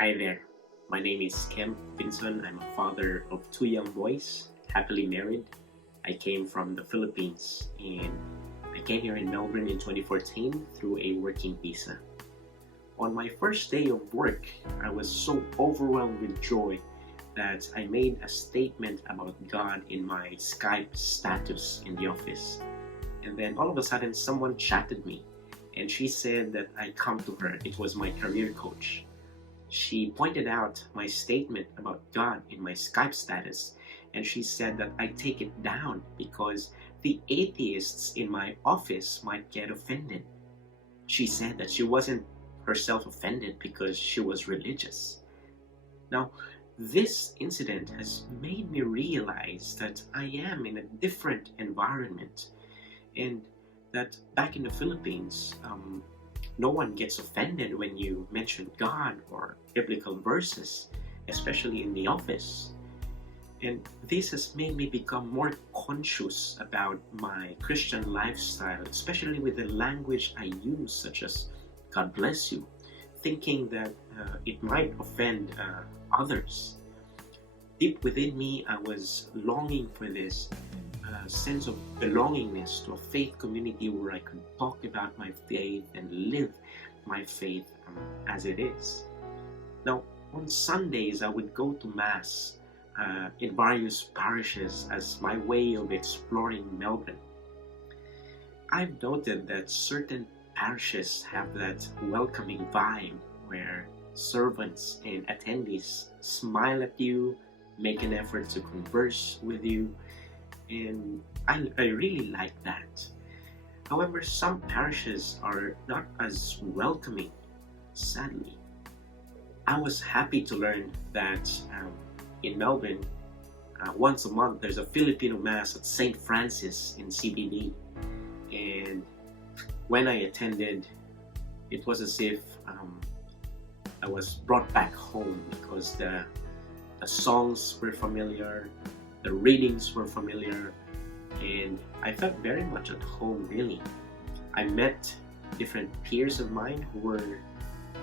Hi there. My name is Kem Pinson. I'm a father of two young boys, happily married. I came from the Philippines and I came here in Melbourne in 2014 through a working visa. On my first day of work, I was so overwhelmed with joy that I made a statement about God in my Skype status in the office. And then all of a sudden, someone chatted me and she said that I come to her. It was my career coach. She pointed out my statement about God in my Skype status, and she said that I take it down because the atheists in my office might get offended. She said that she wasn't herself offended because she was religious. Now, this incident has made me realize that I am in a different environment and that back in the Philippines, no one gets offended when you mention God or biblical verses, especially in the office. And this has made me become more conscious about my Christian lifestyle, especially with the language I use, such as God bless you, thinking that it might offend others. Deep within me, I was longing for this sense of belongingness to a faith community where I could talk about my faith and live my faith as it is. Now, on Sundays, I would go to Mass in various parishes as my way of exploring Melbourne. I've noted that certain parishes have that welcoming vibe where servants and attendees smile at you, make an effort to converse with you, and I really like that. However, some parishes are not as welcoming, sadly. I was happy to learn that in Melbourne, once a month there's a Filipino Mass at St. Francis in CBD. And when I attended, it was as if I was brought back home because the songs were familiar, the readings were familiar, and I felt very much at home, really. I met different peers of mine who were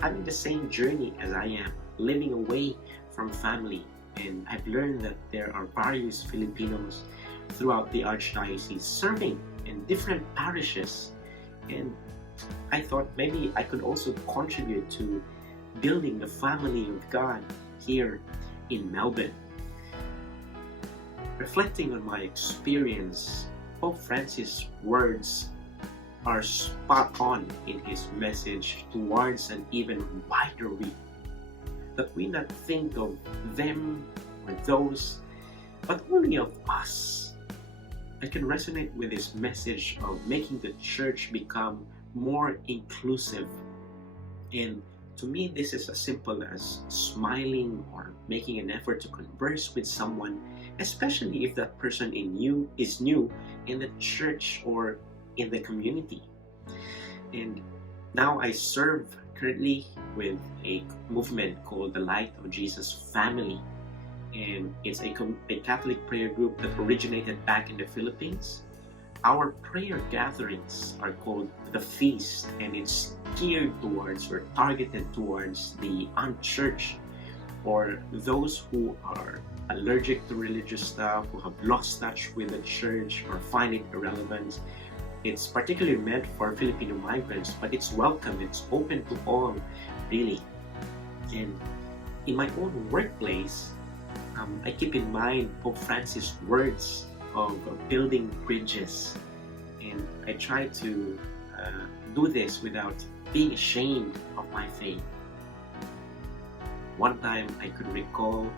having the same journey as I am, living away from family. And I've learned that there are various Filipinos throughout the Archdiocese serving in different parishes. And I thought maybe I could also contribute to building the family of God here in Melbourne. Reflecting on my experience, Pope Francis' words are spot on in his message towards an even wider reach. That we not think of them or those, but only of us. I can resonate with his message of making the church become more inclusive. And to me, this is as simple as smiling or making an effort to converse with someone, especially if that person is new in the church or in the community. And now I serve currently with a movement called the Light of Jesus Family. And it's a Catholic prayer group that originated back in the Philippines. Our prayer gatherings are called the Feast, and it's geared towards or targeted towards the unchurched or those who are allergic to religious stuff, who have lost touch with the church or find it irrelevant. It's particularly meant for Filipino migrants, but it's welcome, it's open to all, really. And in my own workplace, I keep in mind Pope Francis' words of building bridges, and I try to do this without being ashamed of my faith. One time I could recall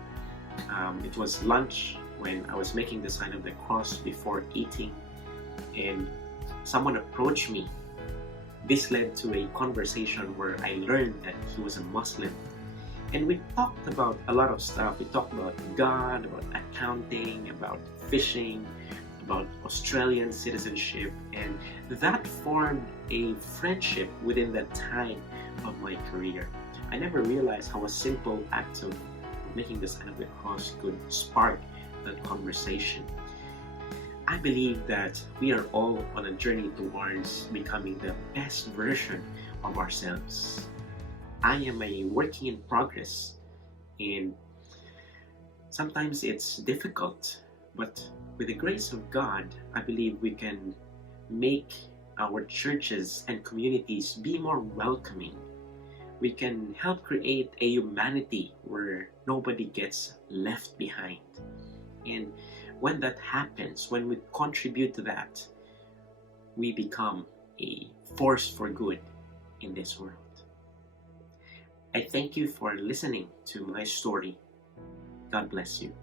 it was lunch when I was making the sign of the cross before eating, and someone approached me. This led to a conversation where I learned that he was a Muslim. And we talked about a lot of stuff. We talked about God, about accounting, about fishing, about Australian citizenship, and that formed a friendship within that time of my career. I never realized how a simple act of making the sign of the cross could spark that conversation. I believe that we are all on a journey towards becoming the best version of ourselves. I am a working in progress, and sometimes it's difficult, but with the grace of God, I believe we can make our churches and communities be more welcoming. We can help create a humanity where nobody gets left behind. And when that happens, when we contribute to that, we become a force for good in this world. I thank you for listening to my story. God bless you.